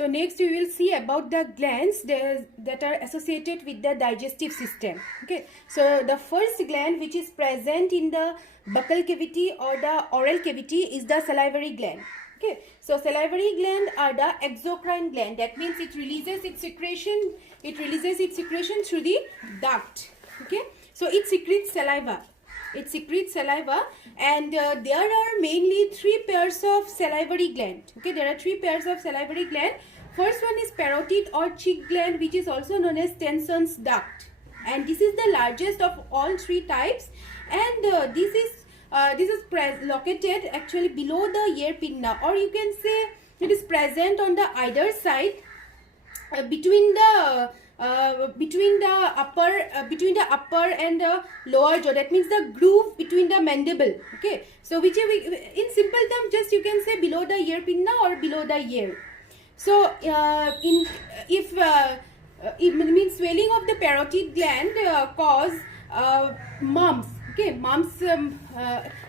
So next we will see about the glands that are associated with the digestive system. Okay, so the first gland which is present in the buccal cavity or the oral cavity is the salivary gland. Okay, so salivary gland are the exocrine gland. That means it releases its secretion. It releases its secretion through the duct. Okay, so it secretes saliva. It secretes saliva, and there are mainly three pairs of salivary gland. Okay, there are three pairs of salivary gland. First one is parotid or cheek gland, which is also known as Tenson's duct, and this is the largest of all three types. And this is located actually below the ear pinna, or you can say it is present on the either side between the upper and the lower jaw. That means the groove between the mandible. Okay, so which in simple terms, just you can say below the ear pinna or below the ear. So it means swelling of the parotid gland cause mumps. Okay, mumps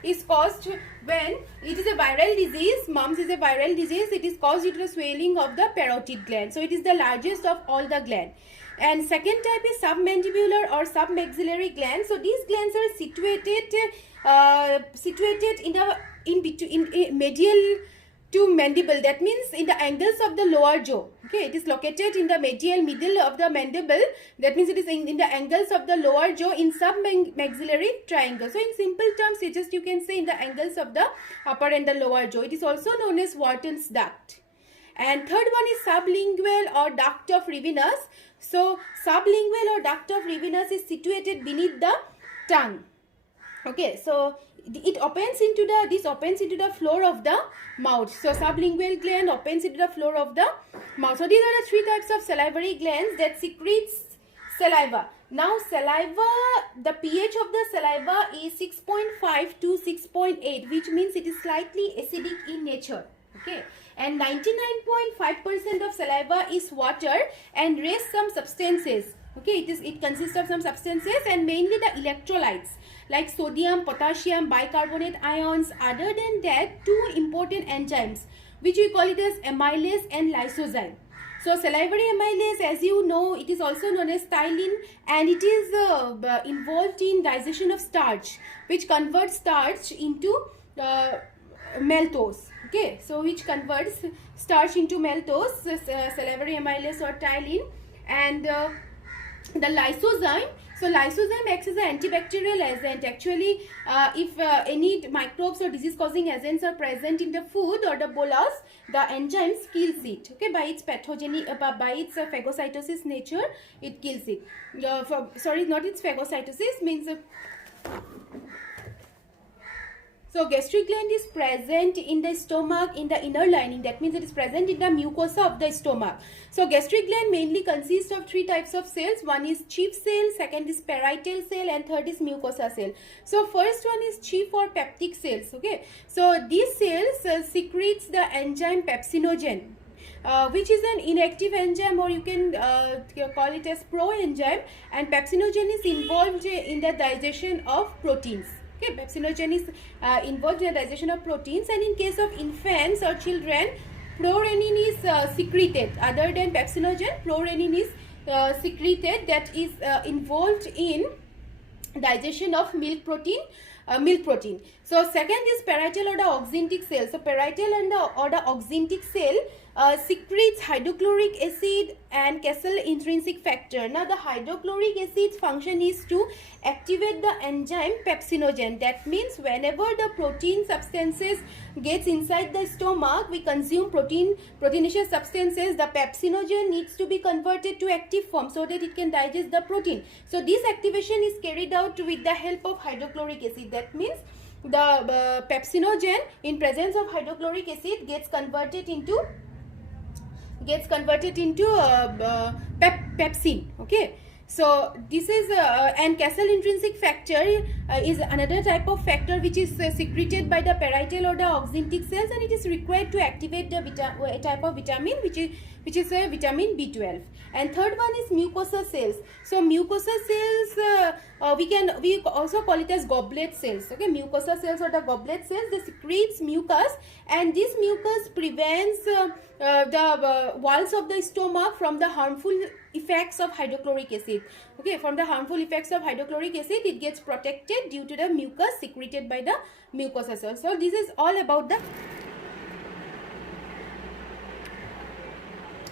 is caused when it is a viral disease. Mumps is a viral disease. It is caused due to the swelling of the parotid gland. So it is the largest of all the gland. And second type is submandibular or submaxillary gland. So these glands are situated in medial to mandible. That means in the angles of the lower jaw. Okay, it is located in the medial middle of the mandible. That means it is in the angles of the lower jaw in submaxillary triangle. So in simple terms, you can say in the angles of the upper and the lower jaw. It is also known as Wharton's duct. And third one is sublingual or duct of Rivinus. So sublingual or duct of Rivinus is situated beneath the tongue. Okay, so this opens into the floor of the mouth. So sublingual gland opens into the floor of the mouth. So these are the three types of salivary glands that secretes saliva. Now saliva, the pH of the saliva is 6.5 to 6.8, which means it is slightly acidic in nature. Okay, and 99.5% of saliva is water and rest some substances. Okay, it consists of some substances and mainly the electrolytes like sodium, potassium, bicarbonate ions. Other than that, two important enzymes which we call it as amylase and lysozyme. So salivary amylase, as you know, it is also known as ptyalin, and it is involved in digestion of starch, which converts starch into maltose. Okay, so which converts starch into maltose, salivary amylase or ptyalin. And the lysozyme, so lysozyme acts as an antibacterial agent. Actually, if any microbes or disease causing agents are present in the food or the bolus, the enzymes kills it. Okay, by its pathogenic, by its phagocytosis nature, it kills it. Not its phagocytosis, means so gastric gland is present in the stomach, in the inner lining. That means it is present in the mucosa of the stomach. So gastric gland mainly consists of three types of cells. One is chief cell, second is parietal cell, and third is mucosa cell. So first one is chief or peptic cells. Okay, so these cells secretes the enzyme pepsinogen, which is an inactive enzyme, or you can call it as proenzyme, and pepsinogen is involved in the digestion of proteins. Okay, pepsinogen is involved in the digestion of proteins, and in case of infants or children, prorenin is secreted. Other than pepsinogen, prorenin is secreted, that is involved in digestion of milk protein. So second is parietal or the oxyntic cell. So parietal or the oxyntic cell secretes hydrochloric acid and Kessel intrinsic factor. Now the hydrochloric acid's function is to activate the enzyme pepsinogen. That means whenever the protein substances gets inside the stomach, we consume proteinaceous substances, the pepsinogen needs to be converted to active form so that it can digest the protein. So this activation is carried out with the help of hydrochloric acid. That means the pepsinogen in presence of hydrochloric acid gets converted into pepsin. Okay, so this is and Kessel intrinsic factor is another type of factor which is secreted by the parietal or the oxyntic cells, and it is required to activate the a type of vitamin which is a vitamin B12. And third one is mucosa cells. So mucosa cells we also call it as goblet cells. Okay, mucosa cells or the goblet cells, they secretes mucus, and this mucus prevents walls of the stomach from the harmful effects of hydrochloric acid. Okay, from the harmful effects of hydrochloric acid, it gets protected due to the mucus secreted by the mucosa cells. So this is all about the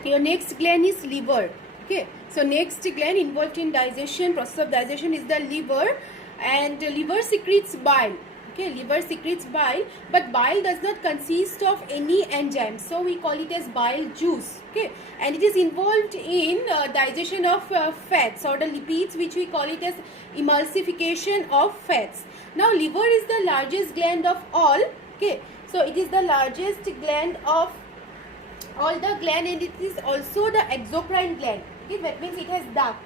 your next gland is liver. Okay, so next gland involved in digestion, process of digestion, is the liver, and liver secretes bile. Okay, liver secretes bile, but bile does not consist of any enzyme, so we call it as bile juice. Okay, and it is involved in digestion of fats or the lipids, which we call it as emulsification of fats. Now liver is the largest gland of all. Okay, so it is the largest gland of all the gland, and it is also the exocrine gland. Okay, that means it has duct,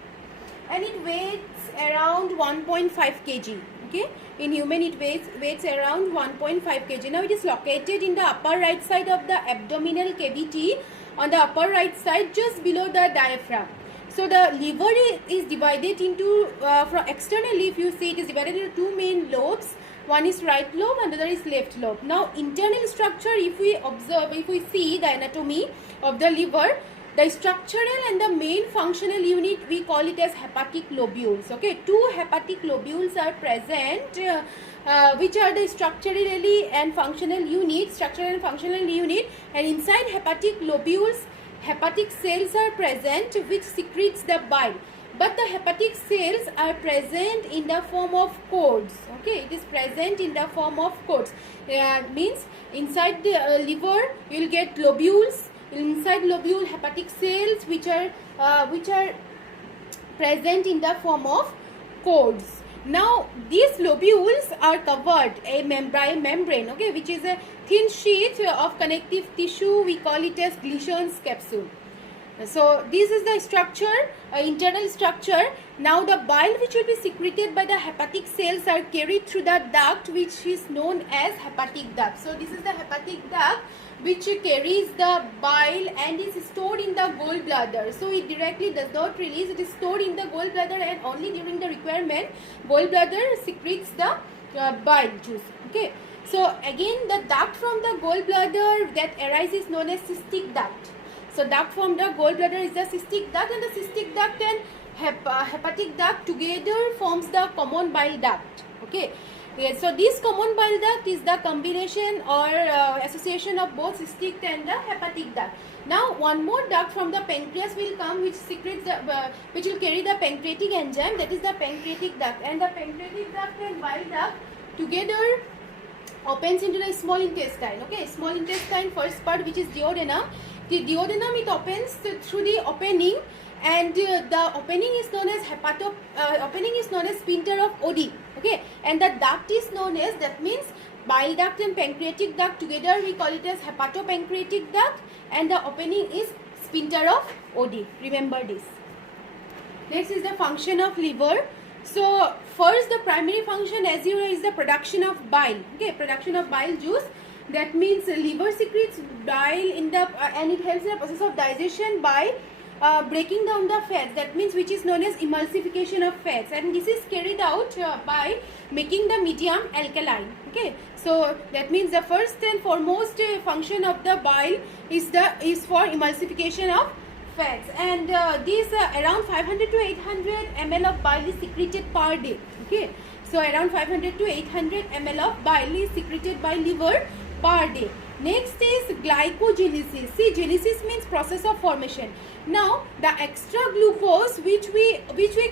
and it weighs around 1.5 kg. Okay, in human it weighs around 1.5 kg. Now it is located in the upper right side of the abdominal cavity, on the upper right side, just below the diaphragm. So the liver is divided into from externally, if you see, it is divided into two main lobes. One is right lobe and the other is left lobe. Now internal structure, if we observe, if we see the anatomy of the liver, the structural and the main functional unit, we call it as hepatic lobules. Okay, two hepatic lobules are present, which are the structurally and functional unit, and inside hepatic lobules, hepatic cells are present which secretes the bile. But the hepatic cells are present in the form of cords. Okay, it is present in the form of cords. Means inside the liver you will get lobules. Inside lobule, hepatic cells which are present in the form of cords. Now these lobules are covered a membrane, okay, which is a thin sheet of connective tissue. We call it as Gleason's capsule. So this is the structure, internal structure. Now the bile which will be secreted by the hepatic cells are carried through the duct, which is known as hepatic duct. So this is the hepatic duct which carries the bile and is stored in the gallbladder. So it directly does not release, it is stored in the gallbladder, and only during the requirement gallbladder secretes the bile juice. Okay, so again the duct from the gallbladder that arises known as cystic duct. So duct from the gallbladder is the cystic duct, and the cystic duct and hepatic duct together forms the common bile duct. Okay, yes, so this common bile duct is the combination or association of both cystic and the hepatic duct. Now one more duct from the pancreas will come, which secretes the which will carry the pancreatic enzyme, that is the pancreatic duct, and the pancreatic duct and bile duct together opens into the small intestine. Okay, small intestine, first part, which is duodenum. The duodenum, it opens through the opening, and the opening is known as sphincter of Oddi. Okay, and the duct is known as, that means bile duct and pancreatic duct together we call it as hepatopancreatic duct, and the opening is sphincter of Oddi. Remember this. Next is the function of liver. So first, the primary function, as you know, is the production of bile. Okay, production of bile juice. That means liver secretes bile in the and it helps in the process of digestion by breaking down the fats. That means which is known as emulsification of fats, and this is carried out by making the medium alkaline. Okay, so that means the first and foremost function of the bile is for emulsification of fats, and these around 500 to 800 ml of bile is secreted per day. Okay, so around 500 to 800 ml of bile is secreted by liver per day. Next is glycogenesis. See, genesis means process of formation. Now the extra glucose which we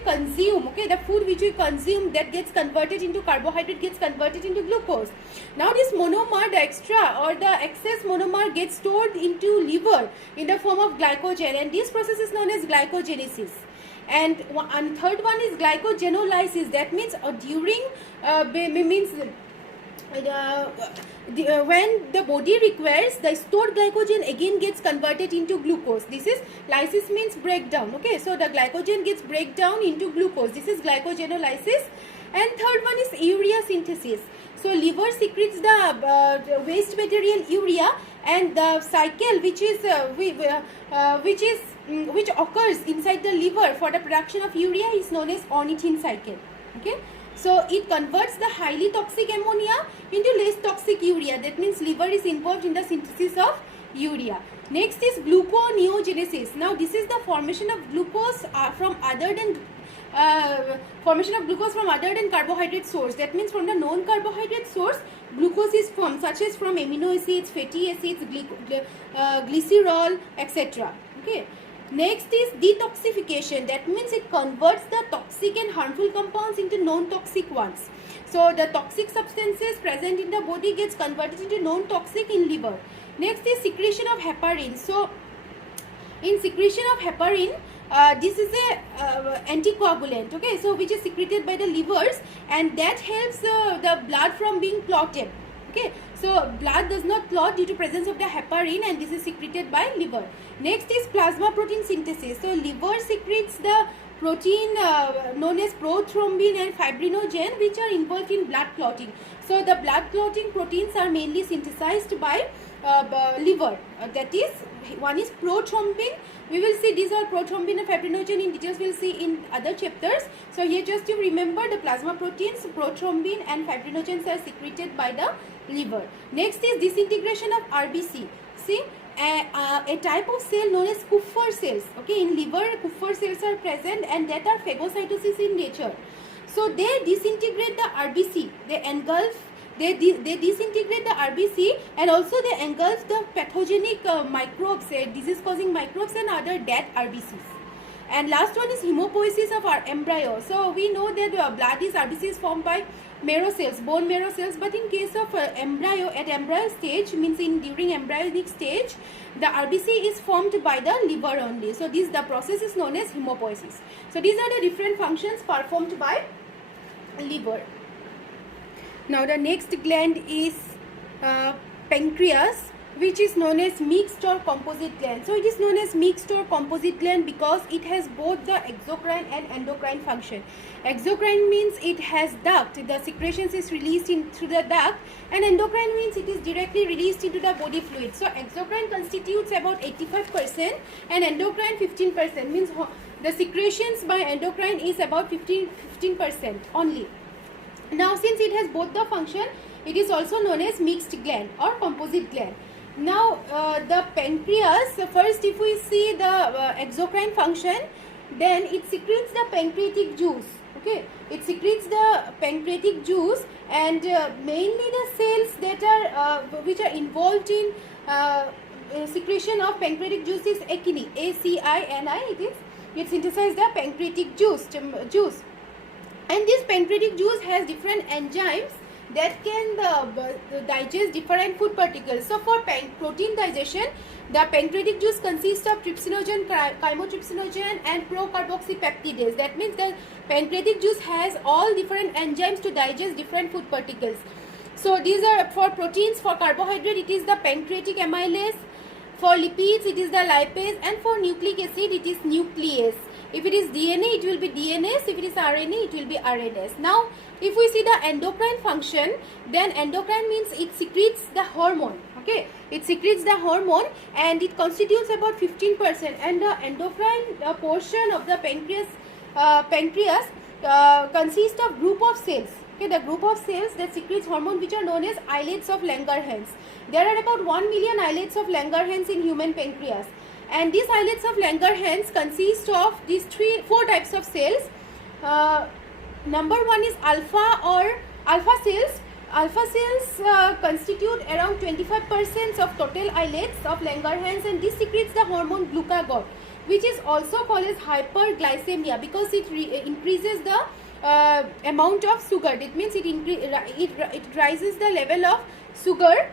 consume, okay, the food which we consume, that gets converted into carbohydrate, gets converted into glucose. Now this monomer, the extra or the excess monomer, gets stored into liver in the form of glycogen, and this process is known as glycogenesis. And third one is glycogenolysis. That means during when the body requires, the stored glycogen again gets converted into glucose. This is lysis, means breakdown. Okay, so the glycogen gets break down into glucose. This is glycogenolysis. And third one is urea synthesis. So liver secretes the waste material urea, and the cycle which occurs inside the liver for the production of urea is known as ornithine cycle. Okay, so it converts the highly toxic ammonia into less toxic urea. That means liver is involved in the synthesis of urea. Next is gluconeogenesis. Now this is the formation of glucose from other than carbohydrate source. That means from the non-carbohydrate source, glucose is formed, such as from amino acids, fatty acids, glycerol, etc. Okay. Next is detoxification. That means it converts the toxic and harmful compounds into non-toxic ones. So the toxic substances present in the body gets converted into non-toxic in liver. Next is secretion of heparin. So in secretion of heparin, this is a anticoagulant, okay, so which is secreted by the livers, and that helps the blood from being clotted. Okay, so blood does not clot due to presence of the heparin, and this is secreted by liver. Next is plasma protein synthesis. So liver secretes the protein known as prothrombin and fibrinogen, which are involved in blood clotting. So the blood clotting proteins are mainly synthesized by liver. That is, one is prothrombin. We will see these are prothrombin and fibrinogen in details. We'll see in other chapters. So here just to remember, the plasma proteins, prothrombin and fibrinogens are secreted by the liver. Next is disintegration of RBC. See, a type of cell known as Kupffer cells. Okay, in liver, Kupffer cells are present, and that are phagocytosis in nature. So they disintegrate the RBC. They engulf. They disintegrate the RBC, and also they engulf the pathogenic microbes, disease-causing microbes and other dead RBCs. And last one is hemopoiesis of our embryo. So we know that blood is RBC is formed by marrow cells, bone marrow cells, but in case of embryo, at embryo stage, means during embryonic stage, the RBC is formed by the liver only. So the process is known as hemopoiesis. So these are the different functions performed by liver. Now the next gland is pancreas, which is known as mixed or composite gland. So it is known as mixed or composite gland because it has both the exocrine and endocrine function. Exocrine means it has duct, the secretions is released through the duct, and endocrine means it is directly released into the body fluid. So exocrine constitutes about 85% and endocrine 15%, means the secretions by endocrine is about 15% only. Now since it has both the function, it is also known as mixed gland or composite gland. Now the pancreas, first if we see the exocrine function, then it secretes the pancreatic juice. Okay, it secretes the pancreatic juice, and mainly the cells that are which are involved in secretion of pancreatic juice is acini, ACINI. It synthesizes the pancreatic juice. And this pancreatic juice has different enzymes that can digest different food particles. So for protein digestion, the pancreatic juice consists of trypsinogen, chymotrypsinogen and procarboxypeptidase. That means the pancreatic juice has all different enzymes to digest different food particles. So these are for proteins. For carbohydrate, it is the pancreatic amylase. For lipids, it is the lipase, and for nucleic acid, it is nuclease. If it is DNA, it will be DNase. If it is RNA, it will be RNase. Now, if we see the endocrine function, then endocrine means it secretes the hormone. Okay, it secretes the hormone, and it constitutes about 15%. And the endocrine portion of the pancreas consists of group of cells. Okay, the group of cells that secretes hormone, which are known as islets of Langerhans. There are about 1 million islets of Langerhans in human pancreas. And these islets of Langerhans consist of these 4 types of cells. Number 1 is alpha cells. Alpha cells constitute around 25% of total islets of Langerhans, and this secretes the hormone glucagon, which is also called as hyperglycemia because it increases the amount of sugar. That means it rises the level of sugar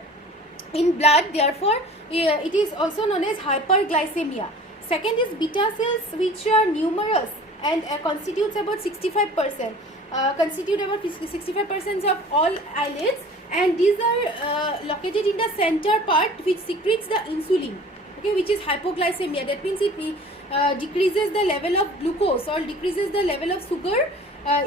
in blood, therefore it is also known as hyperglycemia. Second is beta cells, which are numerous and constitutes about 65%. Constitute about 65% of all islets, and these are located in the center part, which secretes the insulin. Okay, which is hypoglycemia. That means it decreases the level of glucose or decreases the level of sugar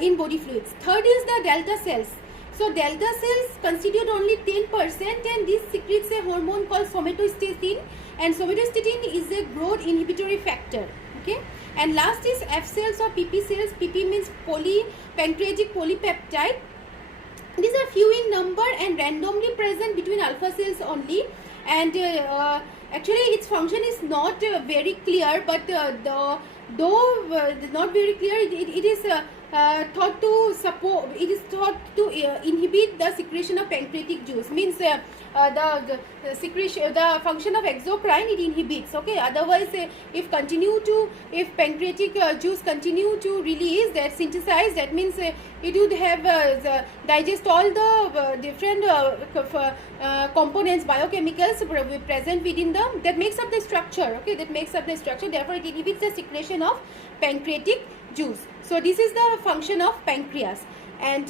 in body fluids. Third is the delta cells. So delta cells constitute only 10%, and this secretes a hormone called somatostatin, and somatostatin is a growth inhibitory factor. Okay, and last is F cells or PP cells. PP means pancreatic polypeptide. These are few in number and randomly present between alpha cells only, and Actually, its function is not very clear, but not very clear, it is thought to support. It is thought to inhibit the secretion of pancreatic juice. Means the secretion, the function of exocrine it inhibits. Okay. Otherwise, if pancreatic juice continue to release that synthesize, that means it would have digest all the different components, biochemicals present within that makes up the structure. Okay, that makes up the structure. Therefore, it inhibits the secretion of pancreatic juice. So this is the function of pancreas. And